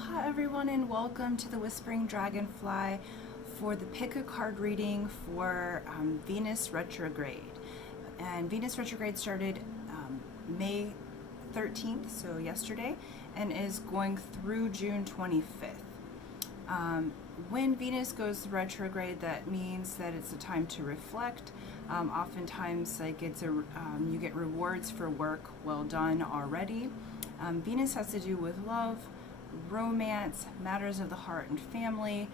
Aloha everyone, and welcome to the Whispering Dragonfly for the pick a card reading for Venus Retrograde. And Venus Retrograde started May 13th, so yesterday, and is going through June 25th. When Venus goes retrograde, that means that it's a time to reflect. Oftentimes, like you get rewards for work well done already. Venus has to do with love, romance, matters of the heart and family,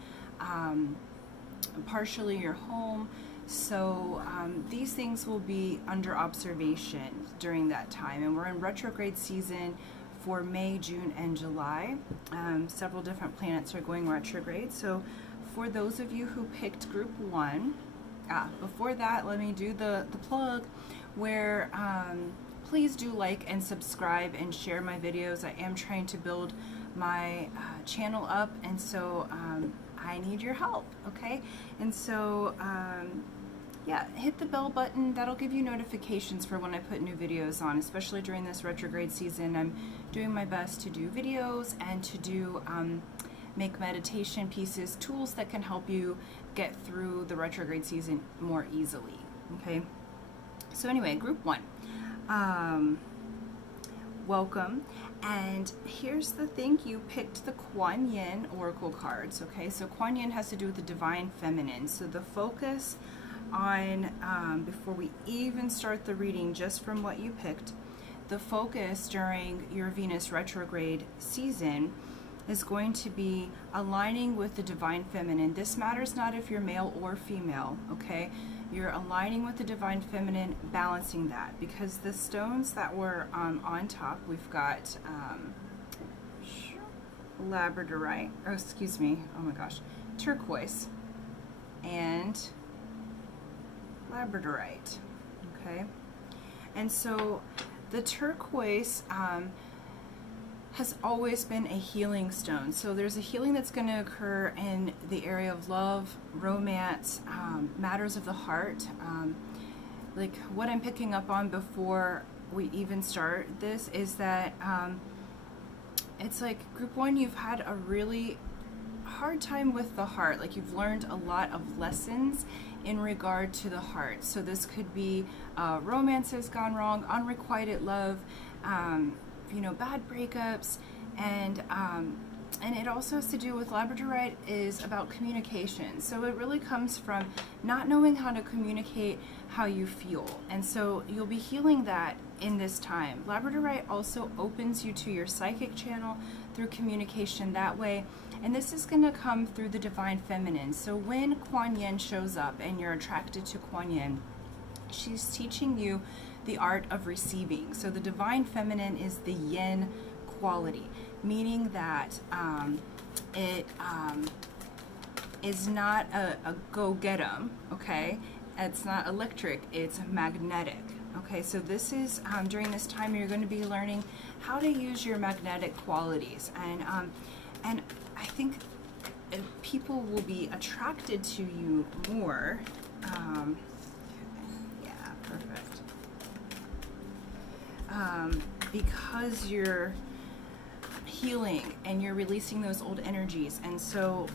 partially your home. So these things will be under observation during that time. And we're in retrograde season for May, June, and July. Several different planets are going retrograde. So for those of you who picked group 1, before that, let me do the plug where please do like and subscribe and share my videos. I am trying to build my channel up, and so I need your help, okay? And so yeah, hit the bell button. That'll give you notifications for when I put new videos on, especially during this retrograde season. I'm doing my best to do videos and to do make meditation pieces, tools that can help you get through the retrograde season more easily, okay? So anyway, group 1, welcome. And here's the thing, you picked the Kuan Oracle cards, okay? So Kuan has to do with the divine feminine. So the focus on, before we even start the reading, just from what you picked, the focus during your Venus retrograde season is going to be aligning with the divine feminine. This matters not if you're male or female, okay? You're aligning with the divine feminine, balancing that, because the stones that were on top, we've got labradorite, oh excuse me, oh my gosh, turquoise and labradorite, okay? And so the turquoise has always been a healing stone. So there's a healing that's going to occur in the area of love, romance, matters of the heart. Like what I'm picking up on before we even start this is that it's like group 1, you've had a really hard time with the heart. Like you've learned a lot of lessons in regard to the heart. So this could be romance has gone wrong, unrequited love, you know, bad breakups, and it also has to do with labradorite is about communication. So it really comes from not knowing how to communicate how you feel, and so you'll be healing that in this time. Labradorite also opens you to your psychic channel through communication that way, and this is going to come through the divine feminine. So when Kuan shows up and you're attracted to Kuan, she's teaching you the art of receiving. So the divine feminine is the yin quality, meaning that it is not a go get 'em, okay? It's not electric, it's magnetic, okay? So this is during this time you're going to be learning how to use your magnetic qualities, and I think people will be attracted to you more. Perfect. Because you're healing and you're releasing those old energies, and so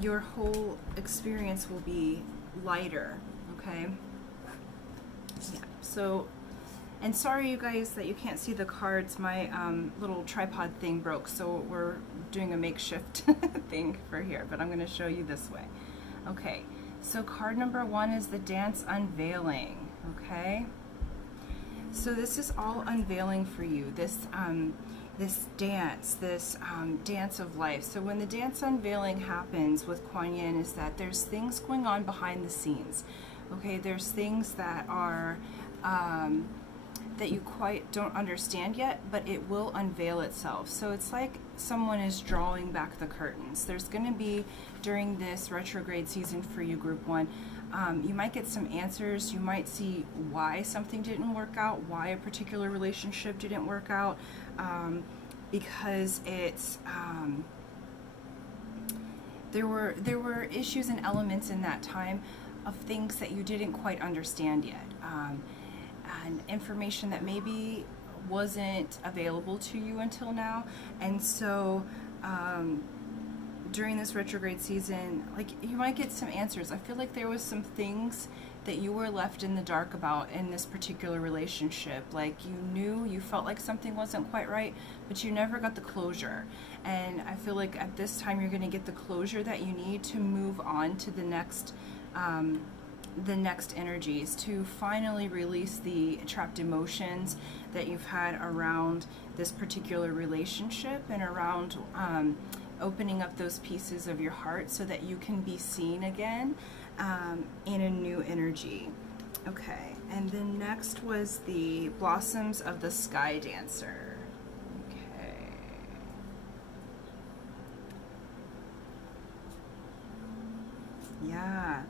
your whole experience will be lighter, okay? Yeah. So, and sorry you guys that you can't see the cards. My little tripod thing broke, so we're doing a makeshift thing for here, but I'm going to show you this way. Okay. So card number 1 is the dance unveiling, okay? So this is all unveiling for you, this dance, dance of life. So when the dance unveiling happens with Kuan is that there's things going on behind the scenes, okay? There's things that are that you quite don't understand yet, but it will unveil itself. So it's like someone is drawing back the curtains. There's going to be, during this retrograde season for you, group 1, you might get some answers. You might see why something didn't work out, why a particular relationship didn't work out, because it's there were issues and elements in that time of things that you didn't quite understand yet, and information that maybe wasn't available to you until now. And so during this retrograde season, like, you might get some answers. I feel like there was some things that you were left in the dark about in this particular relationship. Like, you felt like something wasn't quite right, but you never got the closure. And I feel like at this time you're going to get the closure that you need to move on to the next energies, to finally release the trapped emotions that you've had around this particular relationship, and around opening up those pieces of your heart so that you can be seen again in a new energy. Okay, and then next was the Blossoms of the Sky Dancer. Okay. Yeah,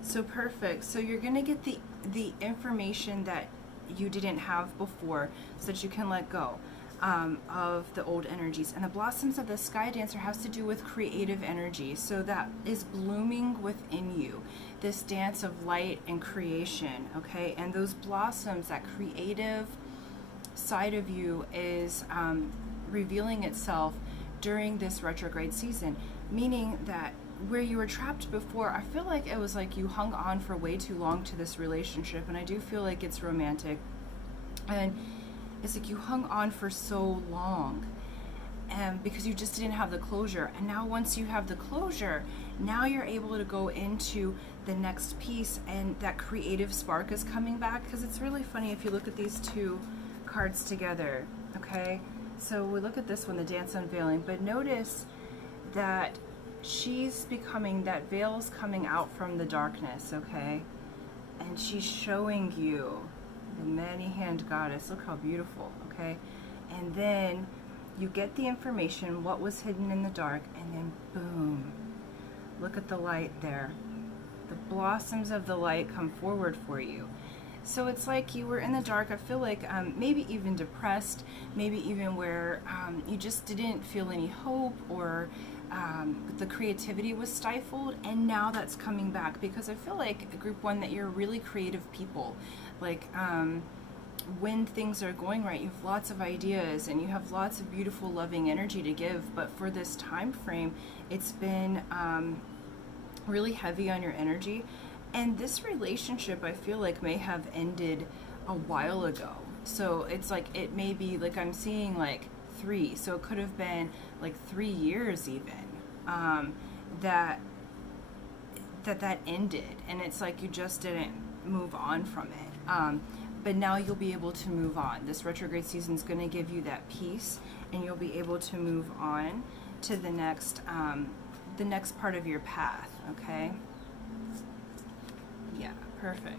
so perfect. So you're gonna get the information that you didn't have before, so that you can let go of the old energies. And the Blossoms of the Sky Dancer has to do with creative energy, so that is blooming within you, this dance of light and creation. Okay, and those blossoms, that creative side of you, is revealing itself during this retrograde season, meaning that where you were trapped before, I feel like it was like you hung on for way too long to this relationship, and I do feel like it's romantic, and it's like you hung on for so long, and because you just didn't have the closure. And now once you have the closure, now you're able to go into the next piece, and that creative spark is coming back. Because it's really funny if you look at these two cards together. Okay, so we look at this one, the Dance Unveiling, but notice that she's becoming, that veil's coming out from the darkness. Okay, and she's showing you the many-hand goddess. Look how beautiful. Okay, and then you get the information, what was hidden in the dark, and then boom, look at the light there. The blossoms of the light come forward for you. So it's like you were in the dark. I feel like maybe even depressed, maybe even where you just didn't feel any hope, or the creativity was stifled, and now that's coming back. Because I feel like, Group 1, that you're really creative people. Like, when things are going right, you have lots of ideas, and you have lots of beautiful, loving energy to give. But for this time frame, it's been really heavy on your energy. And this relationship, I feel like, may have ended a while ago. So it's like, it may be like, I'm seeing like 3, so it could have been like 3 years even, that ended, and it's like you just didn't move on from it. But now you'll be able to move on. This retrograde season is going to give you that peace, and you'll be able to move on to the next part of your path. Okay. Yeah, perfect.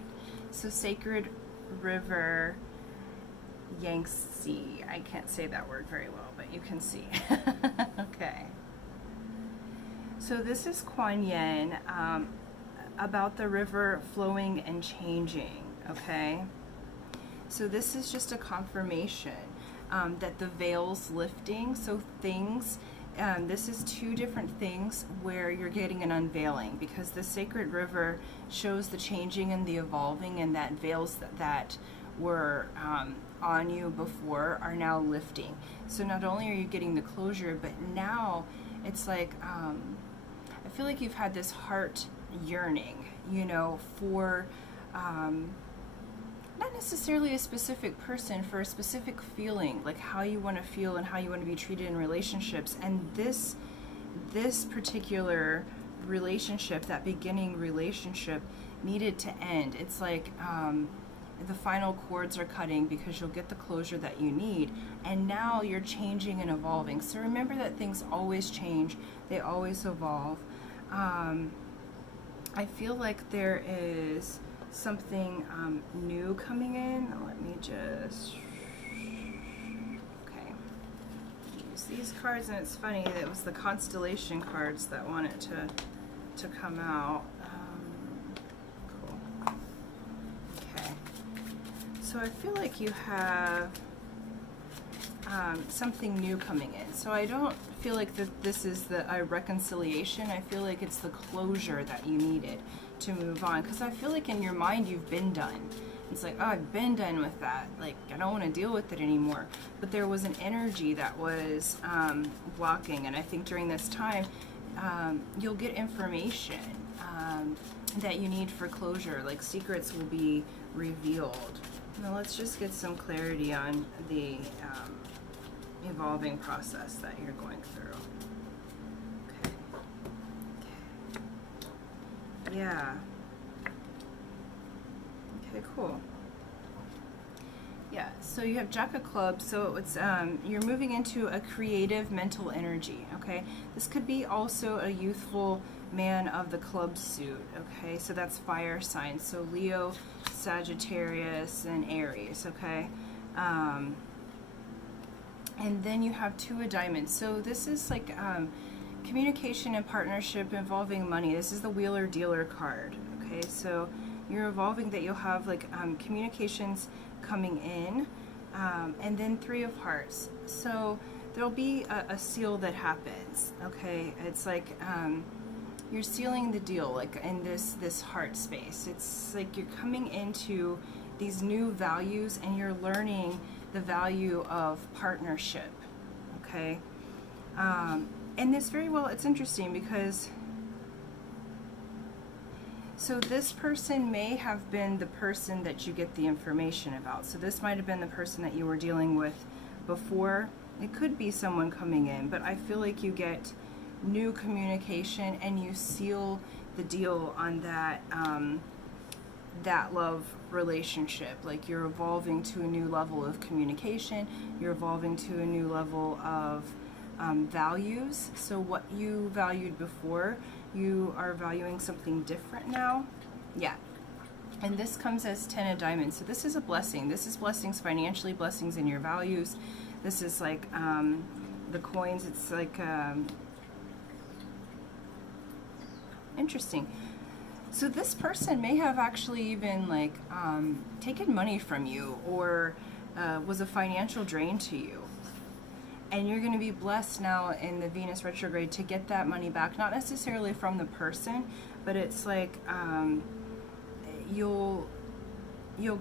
So Sacred River Yangtze. I can't say that word very well, but you can see. Okay. So this is Kuan Yin, about the river flowing and changing. Okay. So this is just a confirmation that the veil's lifting. So things, this is 2 different things where you're getting an unveiling, because the sacred river shows the changing and the evolving, and that veils that were on you before are now lifting. So not only are you getting the closure, but now it's like, I feel like you've had this heart yearning, you know, for not necessarily a specific person, for a specific feeling, like how you want to feel and how you want to be treated in relationships. And this particular relationship, that beginning relationship, needed to end. It's like the final cords are cutting, because you'll get the closure that you need, and now you're changing and evolving. So remember that things always change, they always evolve. I feel like there is something new coming in. Let me just, okay, use these cards. And it's funny that it was the constellation cards that wanted to come out. Cool. Okay, so I feel like you have something new coming in. So I don't feel like that this is a reconciliation. I feel like it's the closure that you needed to move on, because I feel like in your mind you've been done. It's like, oh, I've been done with that. Like, I don't want to deal with it anymore. But there was an energy that was blocking. And I think during this time, you'll get information that you need for closure. Like, secrets will be revealed. Now, let's just get some clarity on the evolving process that you're going through. Okay. Yeah. Okay, cool. Yeah, so you have Jack of Clubs, so it's you're moving into a creative mental energy, okay? This could be also a youthful man of the club suit, okay? So that's fire signs, so Leo, Sagittarius, and Aries, okay? And then you have Two of Diamonds. So this is like communication and partnership involving money. This is the Wheeler Dealer card, okay? So you're evolving that you'll have like communications coming in, and then Three of Hearts. So there'll be a seal that happens, okay? It's like you're sealing the deal, like in this heart space. It's like you're coming into these new values and you're learning the value of partnership, okay? And this very well, it's interesting because so this person may have been the person that you get the information about. So this might have been the person that you were dealing with before. It could be someone coming in, but I feel like you get new communication and you seal the deal on that that love relationship. Like you're evolving to a new level of communication, you're evolving to a new level of values. So what you valued before, you are valuing something different now. Yeah. And this comes as 10 of Diamonds. So this is a blessing. This is blessings financially, blessings in your values. This is like the coins. It's like interesting. So this person may have actually even like taken money from you or was a financial drain to you. And you're going to be blessed now in the Venus retrograde to get that money back, not necessarily from the person, but it's like you'll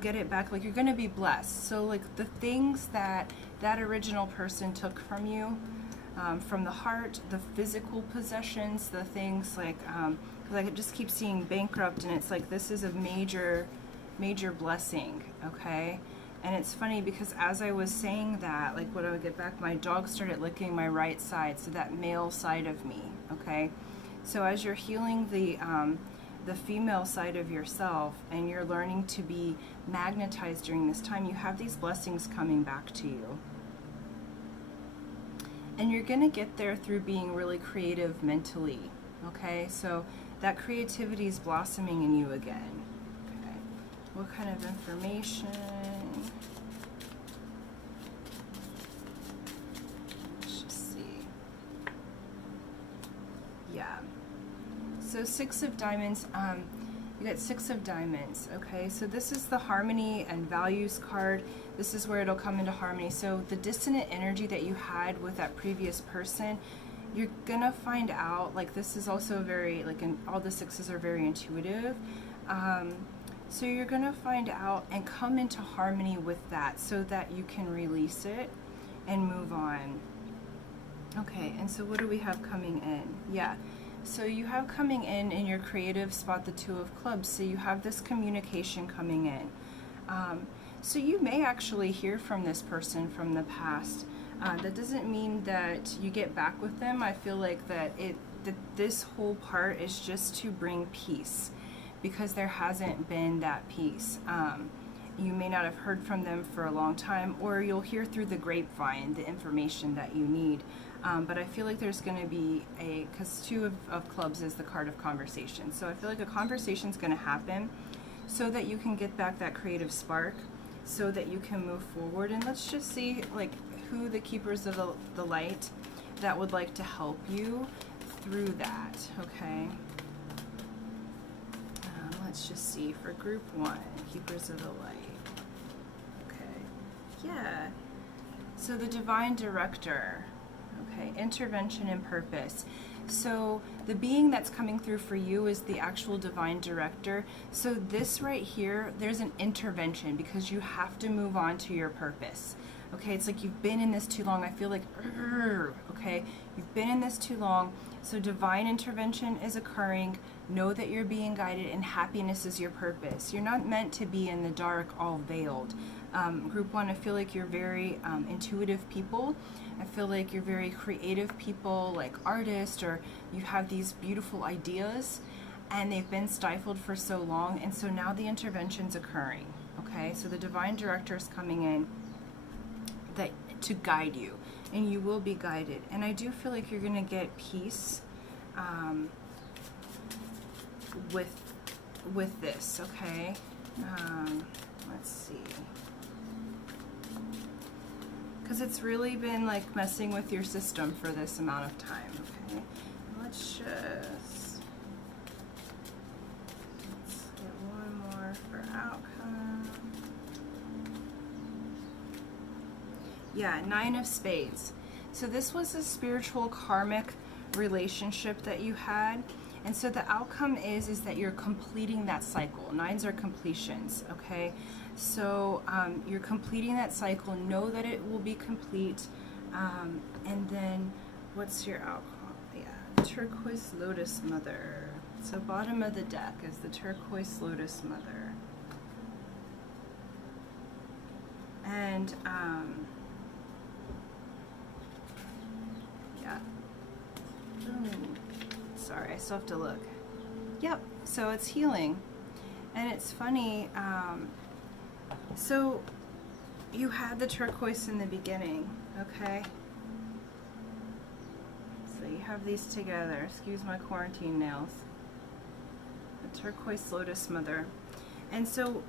get it back. Like you're going to be blessed. So like the things that original person took from you, from the heart, the physical possessions, the things like, because I just keep seeing bankrupt, and it's like this is a major blessing, okay? And it's funny because as I was saying that, like when I would get back, my dog started licking my right side, so that male side of me, okay? So as you're healing the female side of yourself and you're learning to be magnetized during this time, you have these blessings coming back to you. And you're going to get there through being really creative mentally, okay? So that creativity is blossoming in you again. Okay. What kind of information? Let's just see. Yeah. So 6 of Diamonds, you got 6 of Diamonds, okay? So this is the harmony and values card. This is where it'll come into harmony. So the dissonant energy that you had with that previous person, you're gonna find out, like this is also very, like all the 6s are very intuitive. So you're gonna find out and come into harmony with that so that you can release it and move on. Okay, and so what do we have coming in? Yeah. So you have coming in your creative spot the 2 of Clubs. So you have this communication coming in. So you may actually hear from this person from the past. That doesn't mean that you get back with them. I feel like that this whole part is just to bring peace, because there hasn't been that peace. You may not have heard from them for a long time, or you'll hear through the grapevine the information that you need. But I feel like there's going to be because 2 of Clubs is the card of conversation. So I feel like a conversation is going to happen so that you can get back that creative spark, so that you can move forward. And let's just see like who the keepers of the light that would like to help you through that, okay? Let's just see for group 1, keepers of the light. Okay, yeah. So the divine director. Okay, intervention and purpose. So the being that's coming through for you is the actual divine director. So this right here, there's an intervention because you have to move on to your purpose. Okay, it's like you've been in this too long. I feel like, okay, you've been in this too long. So divine intervention is occurring. Know that you're being guided, and happiness is your purpose. You're not meant to be in the dark, all veiled. Group 1, I feel like you're very intuitive people. I feel like you're very creative people, like artists, or you have these beautiful ideas, and they've been stifled for so long, and so now the intervention's occurring. Okay, so the divine director is coming in to guide you, and you will be guided. And I do feel like you're going to get peace with this. Okay, let's see, because it's really been like messing with your system for this amount of time. Okay, let's get one more for outcome. Yeah, 9 of Spades. So this was a spiritual karmic relationship that you had, and so the outcome is that you're completing that cycle. 9s are completions. Okay, so you're completing that cycle. Know that it will be complete. And then what's your outcome? Yeah, turquoise lotus mother. So bottom of the deck is the turquoise lotus mother. And yeah. Ooh. Sorry, I still have to look. Yep, so it's healing. And it's funny, so you had the turquoise in the beginning, okay? So you have these together. Excuse my quarantine nails. The turquoise lotus mother. And so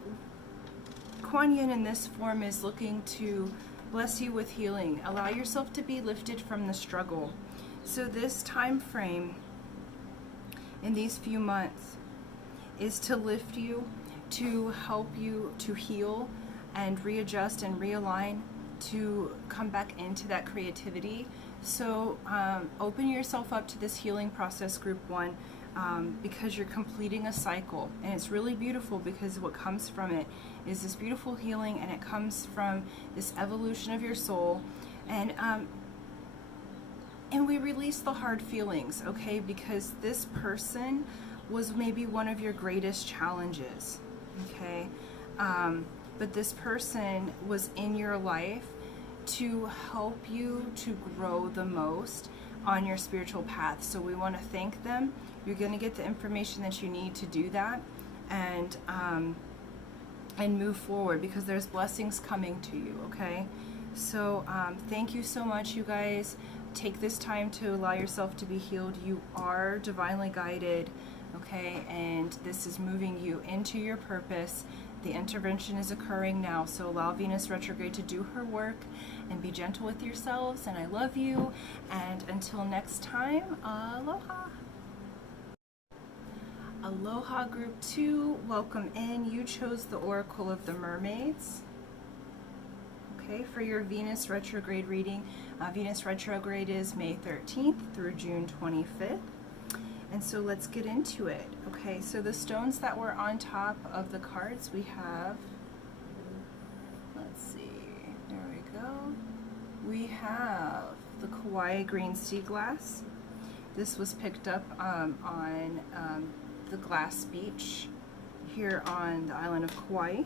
Kuan Yin in this form is looking to bless you with healing. Allow yourself to be lifted from the struggle. So this time frame in these few months is to lift you, to help you to heal and readjust and realign, to come back into that creativity. So open yourself up to this healing process, Group 1, because you're completing a cycle, and it's really beautiful because what comes from it is this beautiful healing, and it comes from this evolution of your soul. And we release the hard feelings, okay? Because this person was maybe one of your greatest challenges, okay? But this person was in your life to help you to grow the most on your spiritual path. So we want to thank them. You're going to get the information that you need to do that, and move forward, because there's blessings coming to you, okay? So thank you so much, you guys. Take this time to allow yourself to be healed. You are divinely guided, okay? And this is moving you into your purpose. The intervention is occurring now, so allow Venus retrograde to do her work, and be gentle with yourselves. And I love you. And until next time, aloha. Aloha, Group 2. Welcome in. You chose the Oracle of the Mermaids. Okay, for your Venus retrograde reading. Venus retrograde is May 13th through June 25th. And so let's get into it. Okay, so the stones that were on top of the cards, we have, let's see, there we go. We have the Kauai green sea glass. This was picked up on the glass beach here on the island of Kauai.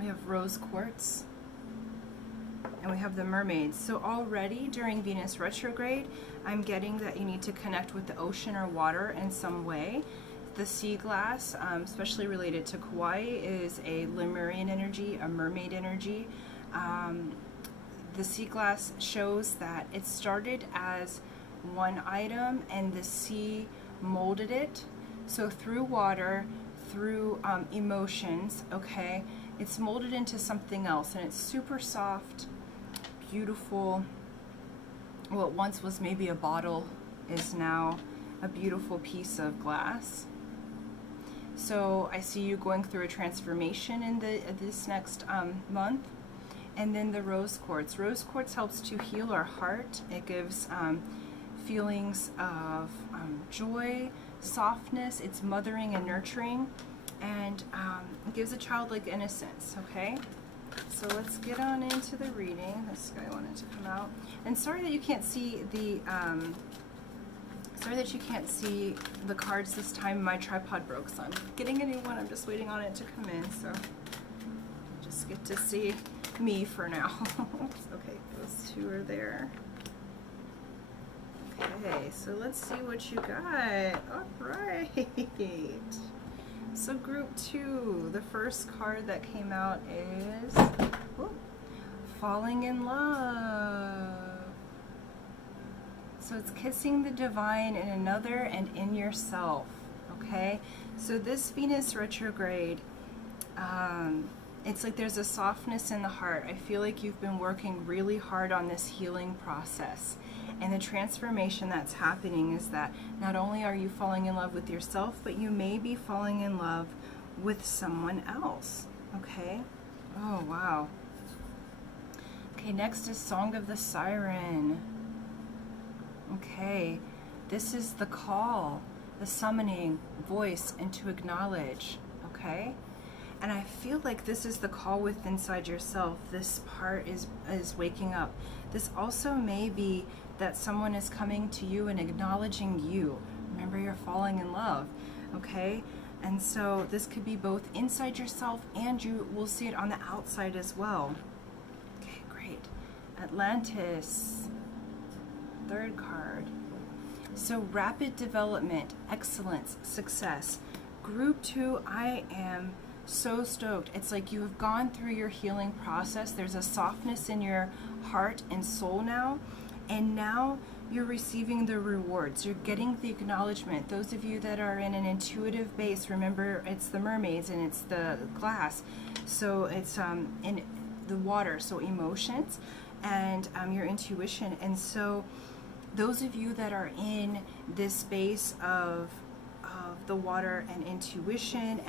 We have rose quartz. And we have the mermaids. So already during Venus retrograde, I'm getting that you need to connect with the ocean or water in some way. The sea glass, especially related to Kauai, is a Lemurian energy, a mermaid energy. The sea glass shows that it started as one item and the sea molded it. So through water, through emotions, okay, it's molded into something else, and it's super soft, beautiful. What once was maybe a bottle is now a beautiful piece of glass. So I see you going through a transformation in this next month. And then the rose quartz. Rose quartz helps to heal our heart. It gives feelings of joy, softness. It's mothering and nurturing, and it gives a childlike innocence, okay? So let's get on into the reading. This guy wanted to come out. And sorry that you can't see the cards this time. My tripod broke, so I'm getting a new one. I'm just waiting on it to come in, so just get to see me for now. Okay, those two are there. Okay, so let's see what you got. All right. So group 2, the first card that came out is Falling in Love. So it's kissing the divine in another and in yourself, okay? So this Venus retrograde, it's like there's a softness in the heart. I feel like you've been working really hard on this healing process. And the transformation that's happening is that not only are you falling in love with yourself, but you may be falling in love with someone else, okay? Oh, wow. Okay, next is Song of the Siren. Okay, this is the call, the summoning voice, and to acknowledge, okay? And I feel like this is the call within inside yourself. This part is waking up. This also may be that someone is coming to you and acknowledging you. Remember, you're falling in love, okay? And so this could be both inside yourself, and you will see it on the outside as well. Okay, great. Atlantis, third card. So rapid development, excellence, success. Group 2, I am so stoked. It's like you have gone through your healing process. There's a softness in your heart and soul now, and now you're receiving the rewards. You're getting the acknowledgement. Those of you that are in an intuitive base, remember it's the mermaids and it's the glass, so it's in the water, so emotions and your intuition. And so those of you that are in this space of the water and intuition,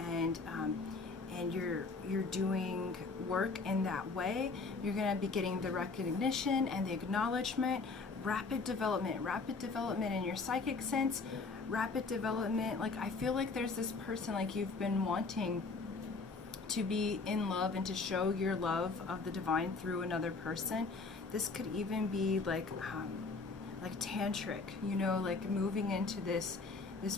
and you're doing work in that way, you're going to be getting the recognition and the acknowledgement. Rapid development in your psychic sense, rapid development. Like, I feel like there's this person, like you've been wanting to be in love and to show your love of the divine through another person. This could even be like tantric, you know, like moving into this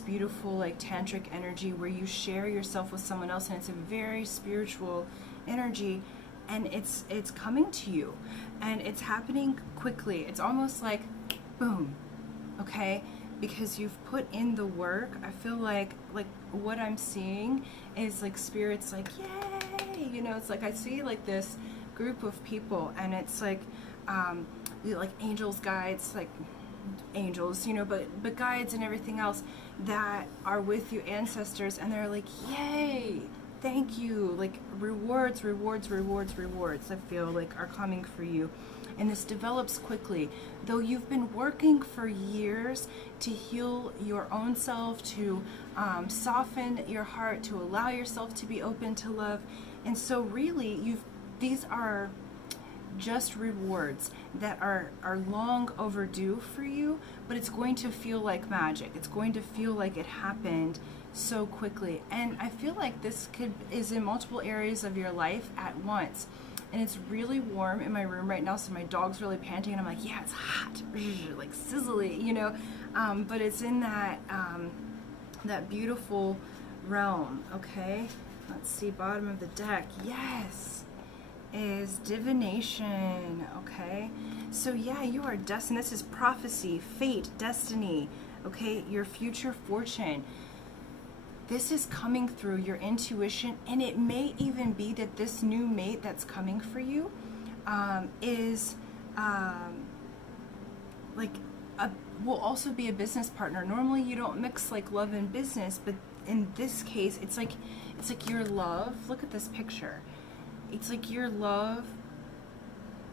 beautiful like tantric energy where you share yourself with someone else, and it's a very spiritual energy, and it's coming to you, and it's happening quickly. It's almost like boom, okay, because you've put in the work. I feel like what I'm seeing is like spirits like, yay, you know, it's like I see like this group of people, and it's like angels, guides, like angels, you know, but guides and everything else that are with you, ancestors, and they're like, yay, thank you, like rewards, I feel like are coming for you. And this develops quickly, though you've been working for years to heal your own self, to soften your heart, to allow yourself to be open to love. And so really these are just rewards that are long overdue for you, but it's going to feel like magic. It's going to feel like it happened so quickly. And I feel like this is in multiple areas of your life at once. And it's really warm in my room right now, so my dog's really panting, and I'm like, yeah, it's hot, like sizzly, you know, but it's in that that beautiful realm. Okay, let's see, bottom of the deck, yes, is divination. Okay, so yeah, you are destined. This is prophecy, fate, destiny, okay, your future fortune. This is coming through your intuition, and it may even be that this new mate that's coming for you will also be a business partner. Normally you don't mix like love and business, but in this case it's like your love. Look at this picture. It's like your love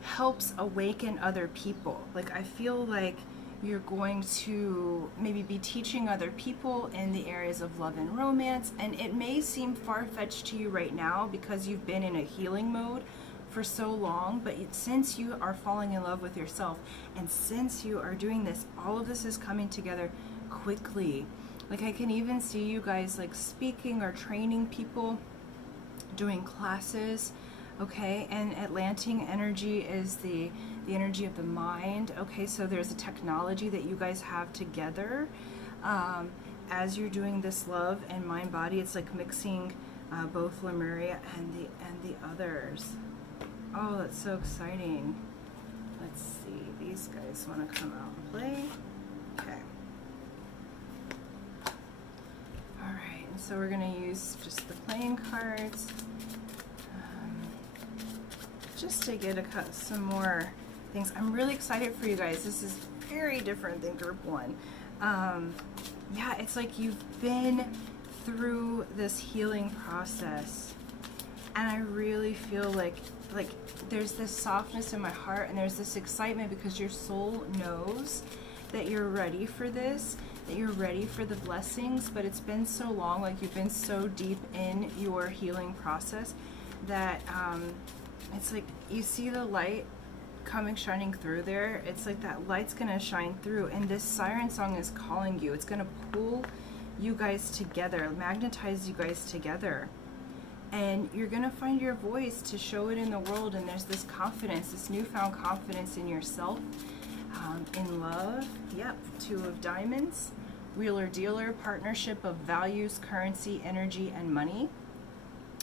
helps awaken other people. Like, I feel like you're going to maybe be teaching other people in the areas of love and romance, and it may seem far-fetched to you right now because you've been in a healing mode for so long, but since you are falling in love with yourself, and since you are doing this, all of this is coming together quickly. Like, I can even see you guys like speaking or training people, doing classes, okay? And Atlantean energy is the energy of the mind, okay? So there's a technology that you guys have together as you're doing this love and mind body. It's like mixing both Lemuria and the others. Oh, that's so exciting. Let's see, these guys want to come out and play. Okay. All right, and so we're going to use just the playing cards just to get some more things. I'm really excited for you guys. This is very different than group one. Yeah, it's like you've been through this healing process, and I really feel like there's this softness in my heart, and there's this excitement because your soul knows that you're ready for this, that you're ready for the blessings. But it's been so long, like you've been so deep in your healing process that it's like you see the light shining through there. It's like that light's gonna shine through, and this siren song is calling you. It's gonna pull you guys together, magnetize you guys together, and you're gonna find your voice to show it in the world. And there's this confidence, this newfound confidence in yourself, in love. Yep, Two of Diamonds, Wheeler Dealer, partnership of values, currency, energy, and money.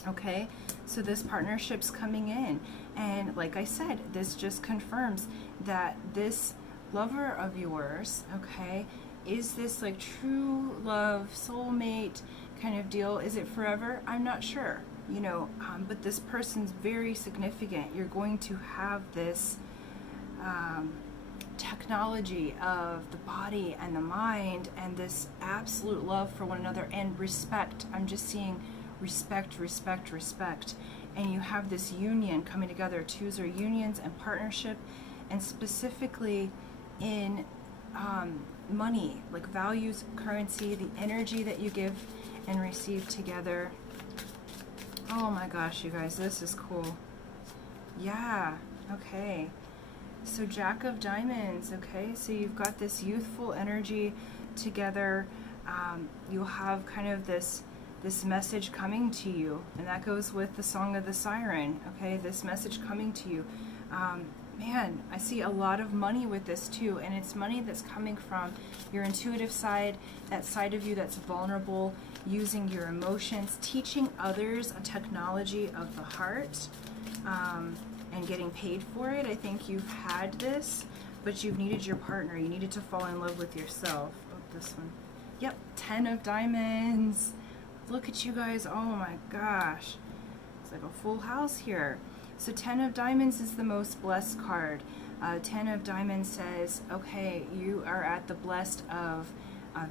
Okay, so this partnership's coming in, and like I said, this just confirms that this lover of yours, okay, is this like true love, soulmate kind of deal. Is it forever? I'm not sure, you know, but this person's very significant. You're going to have this technology of the body and the mind, and this absolute love for one another and respect. I'm just seeing respect, respect, respect. And you have this union coming together. Twos are unions and partnership, and specifically in money, like values, currency, the energy that you give and receive together. Oh my gosh, you guys, this is cool. Yeah, okay. So Jack of Diamonds, okay, so you've got this youthful energy together. You'll have kind of this message coming to you, and that goes with the Song of the Siren, okay, this message coming to you. Man, I see a lot of money with this too, and it's money that's coming from your intuitive side, that side of you that's vulnerable, using your emotions, teaching others a technology of the heart, and getting paid for it. I think you've had this, but you've needed your partner. You needed to fall in love with yourself. Oh, this one. Yep, 10 of Diamonds. Look at you guys. Oh my gosh. It's like a full house here. So 10 of Diamonds is the most blessed card. 10 of Diamonds says, okay, you are at the blessed of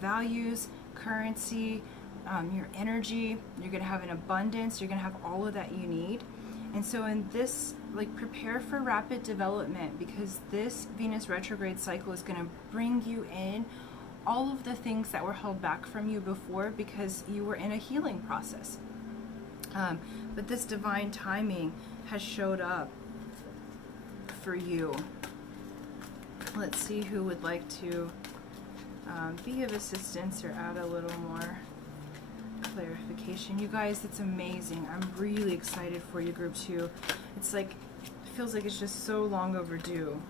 values, currency, your energy. You're going to have an abundance. You're going to have all of that you need. And so in this, like, prepare for rapid development, because this Venus retrograde cycle is going to bring you in all of the things that were held back from you before because you were in a healing process. But this divine timing has showed up for you. Let's see who would like to be of assistance or add a little more clarification. You guys, it's amazing. I'm really excited for you, group 2. It's like, it feels like it's just so long overdue.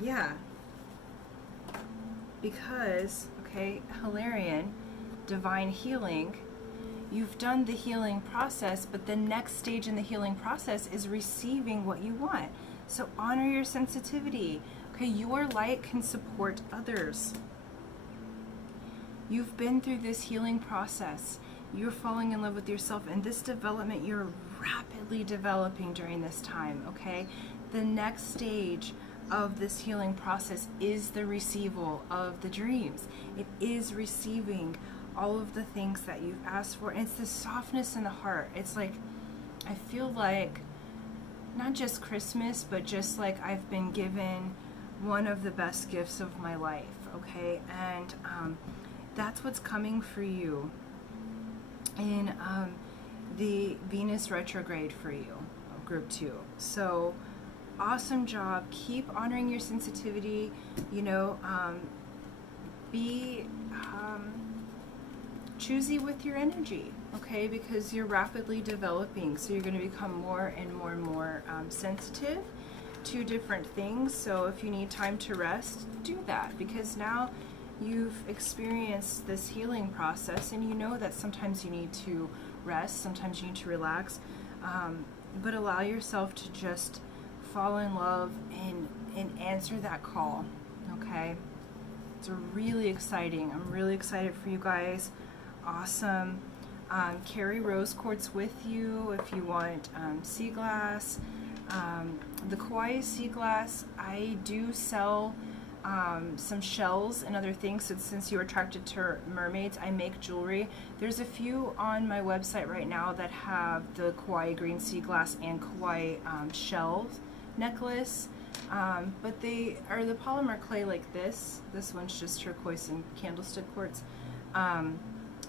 Yeah. Because, okay, Hilarion, divine healing, you've done the healing process, but the next stage in the healing process is receiving what you want. So honor your sensitivity. Okay, your light can support others. You've been through this healing process. You're falling in love with yourself, and this development, you're rapidly developing during this time, okay? The next stage of this healing process is the receival of the dreams. It is receiving all of the things that you've asked for, and it's the softness in the heart. It's like, I feel like not just Christmas, but just like I've been given one of the best gifts of my life, okay? And that's what's coming for you in the Venus retrograde for you, group 2. So awesome job. Keep honoring your sensitivity. You know, be choosy with your energy, okay? Because you're rapidly developing, so you're going to become more and more and more sensitive to different things. So if you need time to rest, do that, because now you've experienced this healing process, and you know that sometimes you need to rest, sometimes you need to relax, but allow yourself to just fall in love and answer that call, okay? It's really exciting. I'm really excited for you guys. Awesome. Carry rose quartz with you if you want sea glass. The kawaii sea glass, I do sell some shells and other things. So since you're attracted to mermaids, I make jewelry. There's a few on my website right now that have the kawaii green sea glass and kawaii shell necklace. But they are the polymer clay like this. This one's just turquoise and candlestick quartz.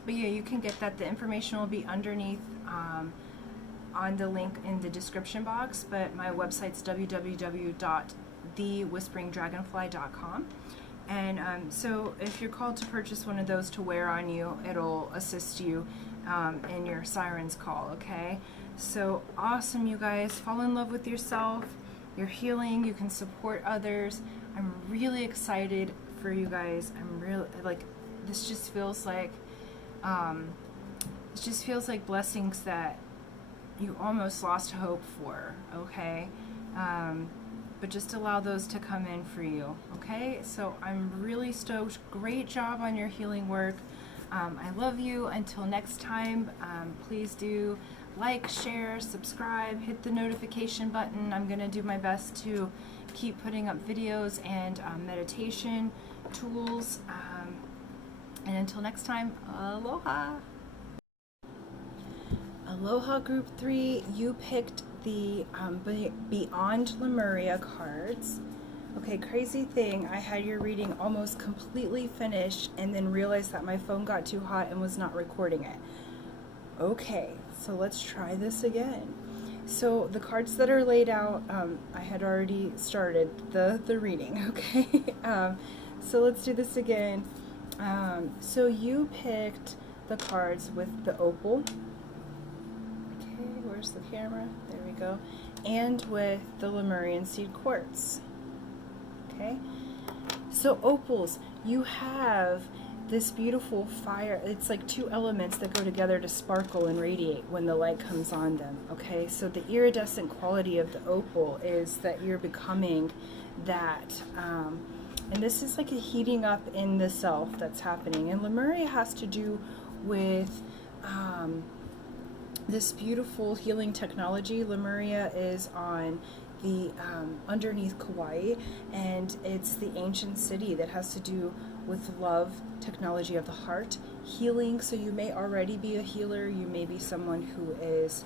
But yeah, you can get that. The information will be underneath on the link in the description box, but my website's www.thewhisperingdragonfly.com. And so if you're called to purchase one of those to wear on you, it'll assist you in your siren's call, okay? So awesome, you guys. Fall in love with yourself. You're healing. You can support others. I'm really excited for you guys. I'm really, like, this just feels like blessings that you almost lost hope for, okay? But just allow those to come in for you, okay? So I'm really stoked. Great job on your healing work. I love you. Until next time, please do like, share, subscribe, hit the notification button. I'm going to do my best to keep putting up videos and meditation tools. And until next time, aloha. Aloha Group 3, you picked the Beyond Lemuria cards. Okay, crazy thing, I had your reading almost completely finished and then realized that my phone got too hot and was not recording it. Okay, so let's try this again. So the cards that are laid out, I had already started the reading, okay? So let's do this again. So you picked the cards with the opal. Okay, where's the camera? There we go. And with the Lemurian seed quartz. Okay, so opals, you have this beautiful fire. It's like two elements that go together to sparkle and radiate when the light comes on them. Okay, so the iridescent quality of the opal is that you're becoming that, and this is like a heating up in the self that's happening. And Lemuria has to do with this beautiful healing technology. Lemuria is on the underneath Kauai, and it's the ancient city that has to do with love, technology of the heart, healing. So you may already be a healer. You may be someone who is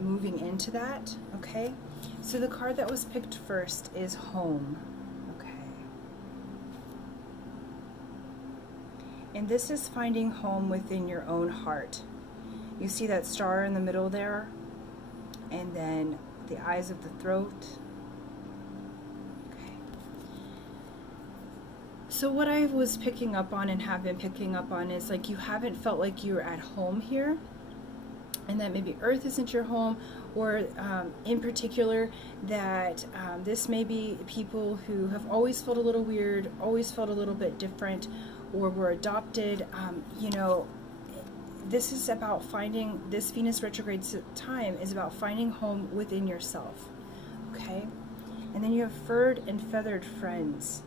moving into that. Okay, so the card that was picked first is home. Okay, and this is finding home within your own heart. You see that star in the middle there, and then the eyes of the throat. Okay, so what I was picking up on and have been picking up on is like you haven't felt like you're at home here, and that maybe Earth isn't your home, or in particular that this may be people who have always felt a little weird, always felt a little bit different, or were adopted. This is about finding, this Venus retrograde time is about finding home within yourself, okay? And then you have furred and feathered friends.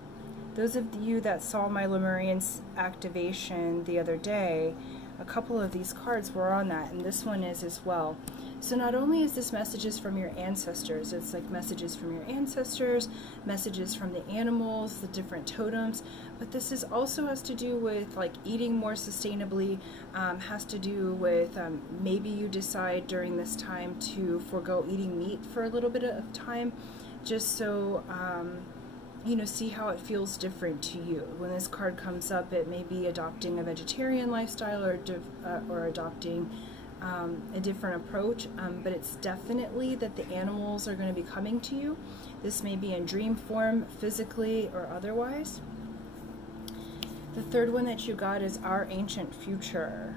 Those of you that saw my Lemurian activation the other day, a couple of these cards were on that, and this one is as well. So not only is this messages from your ancestors, it's like messages from your ancestors, messages from the animals, the different totems, but this is also has to do with like eating more sustainably, has to do with maybe you decide during this time to forego eating meat for a little bit of time, just so see how it feels different to you. When this card comes up, it may be adopting a vegetarian lifestyle or adopting a different approach, but it's definitely that the animals are going to be coming to you. This may be in dream form, physically or otherwise. The third one that you got is Our Ancient Future.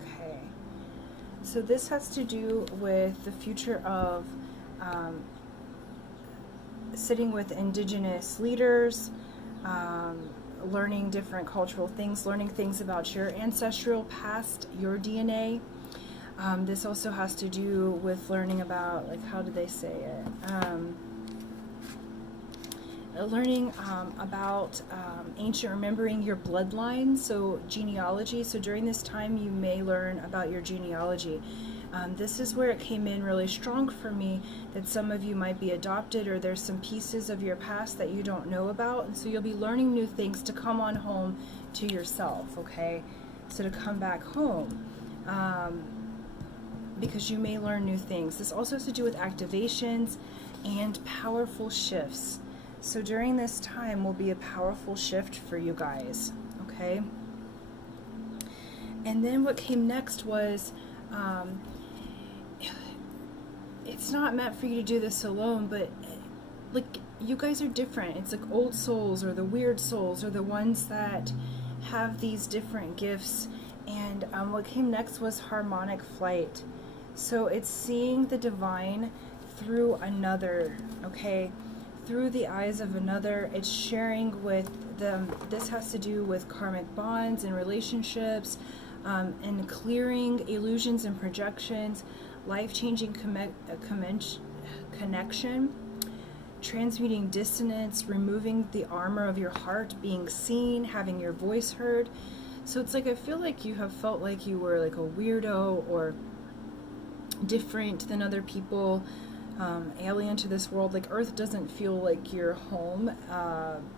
Okay, so this has to do with the future of sitting with indigenous leaders, learning different cultural things, learning things about your ancestral past, your DNA. This also has to do with learning about, like, how do they say it? Learning about ancient, remembering your bloodline, so genealogy. So during this time, you may learn about your genealogy. This is where it came in really strong for me, that some of you might be adopted, or there's some pieces of your past that you don't know about, and so you'll be learning new things to come on home to yourself, okay? So to come back home, because you may learn new things. This also has to do with activations and powerful shifts. So during this time will be a powerful shift for you guys, okay? And then what came next was, it's not meant for you to do this alone, but like, you guys are different. It's like old souls, or the weird souls, or the ones that have these different gifts. And what came next was harmonic flight. So it's seeing the divine through another, okay? Through the eyes of another. It's sharing with them. This has to do with karmic bonds and relationships, and clearing illusions and projections, life-changing connection, transmuting dissonance, removing the armor of your heart, being seen, having your voice heard. So it's like, I feel like you have felt like you were like a weirdo or different than other people, alien to this world. Like, Earth doesn't feel like your home,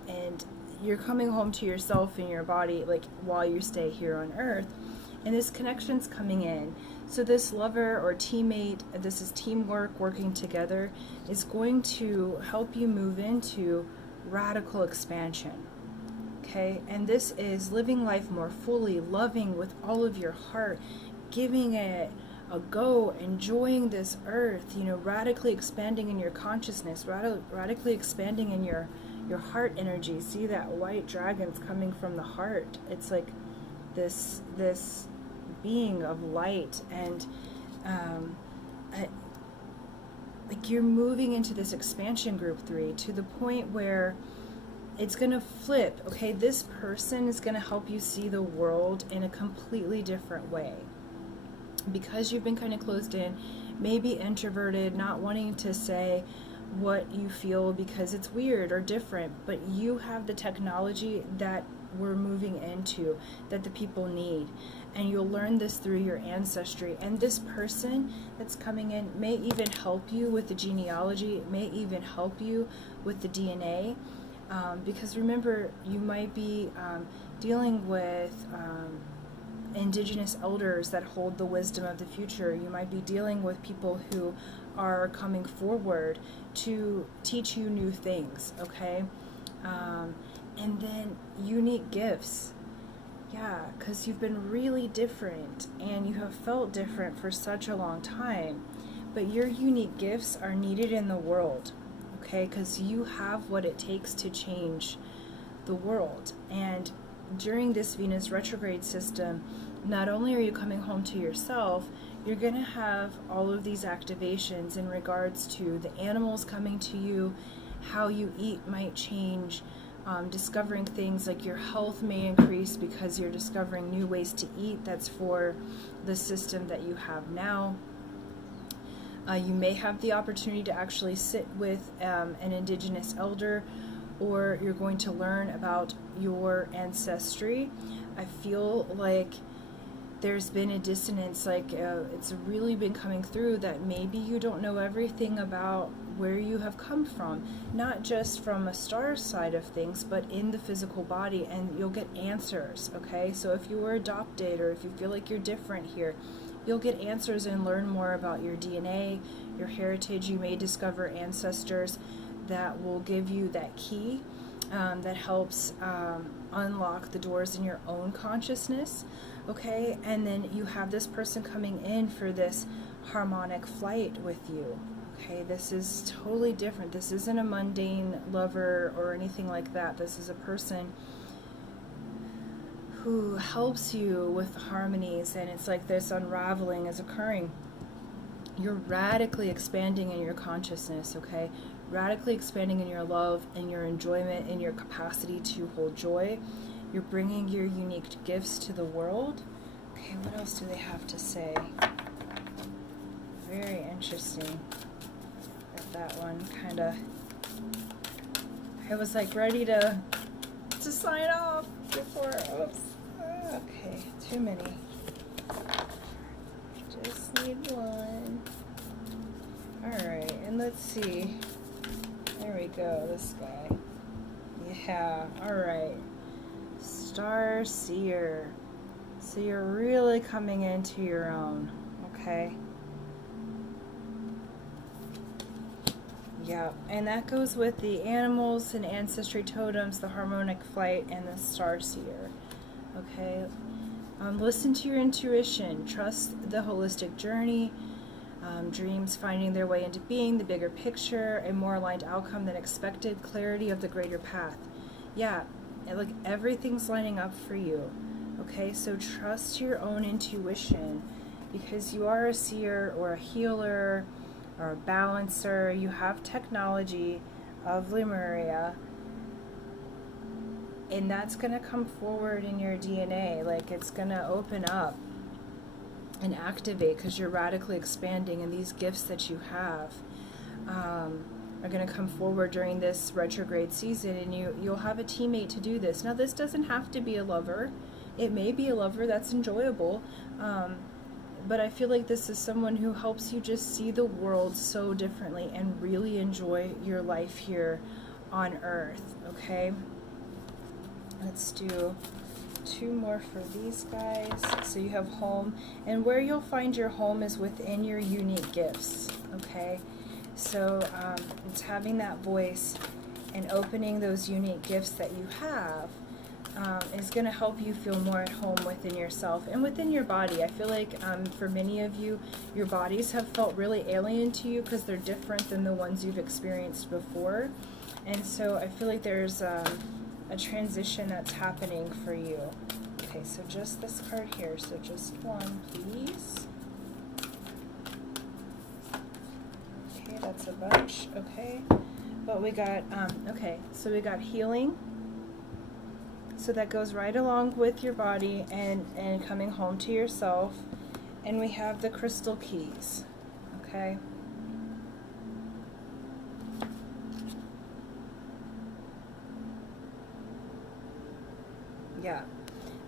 and you're coming home to yourself and your body, like, while you stay here on Earth. And this connection's coming in. So this lover or teammate, this is teamwork, working together, is going to help you move into radical expansion. Okay? And this is living life more fully, loving with all of your heart, giving it a go, enjoying this earth, you know, radically expanding in your consciousness, radically expanding in your heart energy. See that white dragon's coming from the heart. It's like this being of light, and like, you're moving into this expansion group 3 to the point where it's going to flip. Okay, this person is going to help you see the world in a completely different way, because you've been kind of closed in, maybe introverted, not wanting to say what you feel because it's weird or different. But you have the technology that we're moving into, that the people need, and you'll learn this through your ancestry. And this person that's coming in may even help you with the genealogy, may even help you with the DNA, because remember, you might be dealing with indigenous elders that hold the wisdom of the future. You might be dealing with people who are coming forward to teach you new things, okay? And then unique gifts. Yeah, because you've been really different, and you have felt different for such a long time. But your unique gifts are needed in the world, okay? Because you have what it takes to change the world. And during this Venus retrograde system, not only are you coming home to yourself, you're going to have all of these activations in regards to the animals coming to you, how you eat might change, discovering things like your health may increase because you're discovering new ways to eat. That's for the system that you have now. You may have the opportunity to actually sit with an indigenous elder, or you're going to learn about your ancestry. I feel like there's been a dissonance, like it's really been coming through that maybe you don't know everything about where you have come from, not just from a star side of things, but in the physical body, and you'll get answers, okay? So if you were adopted, or if you feel like you're different here, you'll get answers and learn more about your DNA, your heritage. You may discover ancestors that will give you that key that helps unlock the doors in your own consciousness, okay? And then you have this person coming in for this harmonic flight with you, okay? This is totally different. This isn't a mundane lover or anything like that. This is a person who helps you with harmonies, and it's like this unraveling is occurring. You're radically expanding in your consciousness, okay? Radically expanding in your love and your enjoyment and your capacity to hold joy. You're bringing your unique gifts to the world. Okay, what else do they have to say? Very interesting. That one kind of, I was like ready to sign off before, oops. Okay, too many. Just need one. Alright, and let's see. There we go, this guy. Yeah, alright. Star Seer. So you're really coming into your own, okay? Yeah, and that goes with the animals and ancestry totems, the harmonic flight, and the Star Seer. Okay, listen to your intuition, trust the holistic journey, dreams finding their way into being, the bigger picture, a more aligned outcome than expected, clarity of the greater path. Yeah, like everything's lining up for you. Okay, so trust your own intuition, because you are a seer or a healer or a balancer. You have technology of Lemuria, and that's going to come forward in your DNA. Like, it's going to open up and activate because you're radically expanding, and these gifts that you have are going to come forward during this retrograde season, and you'll have a teammate to do this. Now, this doesn't have to be a lover. It may be a lover that's enjoyable, but I feel like this is someone who helps you just see the world so differently and really enjoy your life here on Earth, okay? Let's do 2 more for these guys. So you have home, and where you'll find your home is within your unique gifts, okay? So it's having that voice and opening those unique gifts that you have is going to help you feel more at home within yourself and within your body. I feel like for many of you, your bodies have felt really alien to you because they're different than the ones you've experienced before. And so I feel like there's a transition that's happening for you. Okay, so just this card here. So just one, please. Okay, that's a bunch. Okay, but we got, okay, so we got healing. So that goes right along with your body and coming home to yourself. And we have the crystal keys. Okay. Yeah.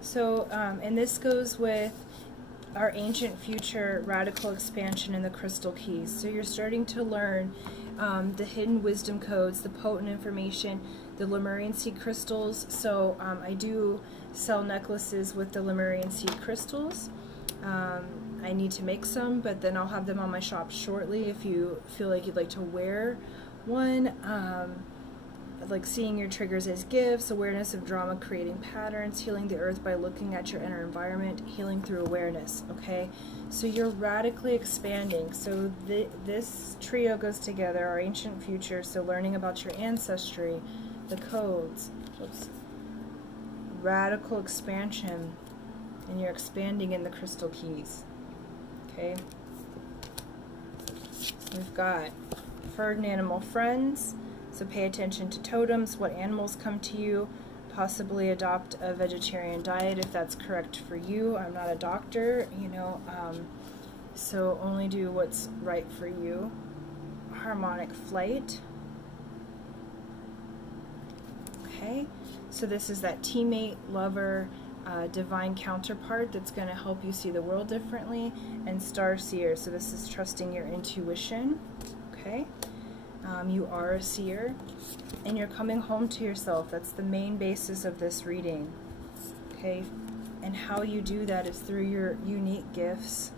So, and this goes with our ancient future radical expansion in the crystal keys. So you're starting to learn the hidden wisdom codes, the potent information, the Lemurian seed crystals. So I do sell necklaces with the Lemurian seed crystals. I need to make some, but then I'll have them on my shop shortly if you feel like you'd like to wear one. Like seeing your triggers as gifts, awareness of drama creating patterns, healing the earth by looking at your inner environment, healing through awareness, okay? So you're radically expanding. So this trio goes together, our ancient future, so learning about your ancestry, the codes, oops, radical expansion, and you're expanding in the crystal keys, okay? So we've got furred and animal friends. So pay attention to totems, what animals come to you, possibly adopt a vegetarian diet if that's correct for you. I'm not a doctor, you know, so only do what's right for you. Harmonic flight. Okay, so this is that teammate, lover, divine counterpart that's going to help you see the world differently. And star seer, so this is trusting your intuition, okay? You are a seer, and you're coming home to yourself. That's the main basis of this reading, okay? And how you do that is through your unique gifts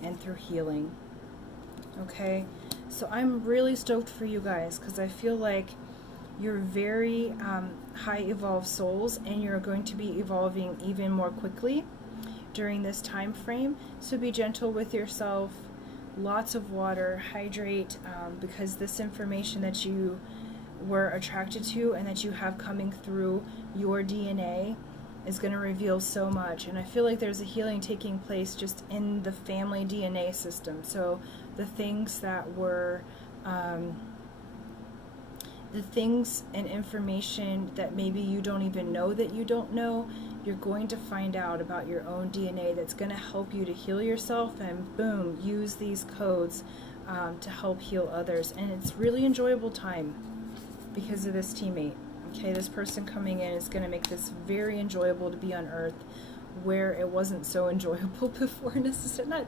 and through healing, okay? So I'm really stoked for you guys because I feel like You're very high evolved souls, and you're going to be evolving even more quickly during this time frame. So be gentle with yourself. Lots of water, hydrate, because this information that you were attracted to and that you have coming through your DNA is going to reveal so much. And I feel like there's a healing taking place just in the family DNA system. So the things that were the things and information that maybe you don't even know that you don't know, you're going to find out about your own DNA that's going to help you to heal yourself, and boom, use these codes to help heal others. And it's really enjoyable time because of this teammate. Okay, this person coming in is going to make this very enjoyable to be on Earth, where it wasn't so enjoyable before necessarily. Not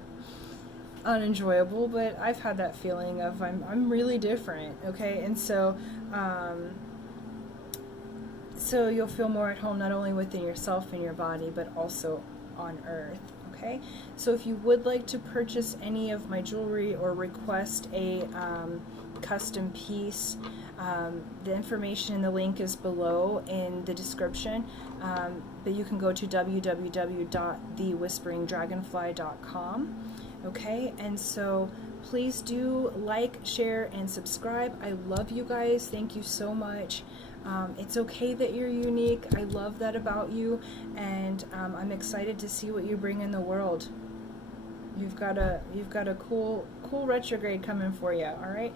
unenjoyable, but I've had that feeling of I'm really different. Okay, and so so you'll feel more at home not only within yourself and your body, but also on Earth. Okay, so if you would like to purchase any of my jewelry or request a custom piece, the information and the link is below in the description, but you can go to www.thewhisperingdragonfly.com. Okay, and so please do like, share, and subscribe. I love you guys. Thank you so much. It's okay that you're unique. I love that about you, and I'm excited to see what you bring in the world. You've got a cool retrograde coming for you. All right.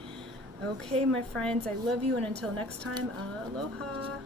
Okay, my friends. I love you, and until next time, aloha.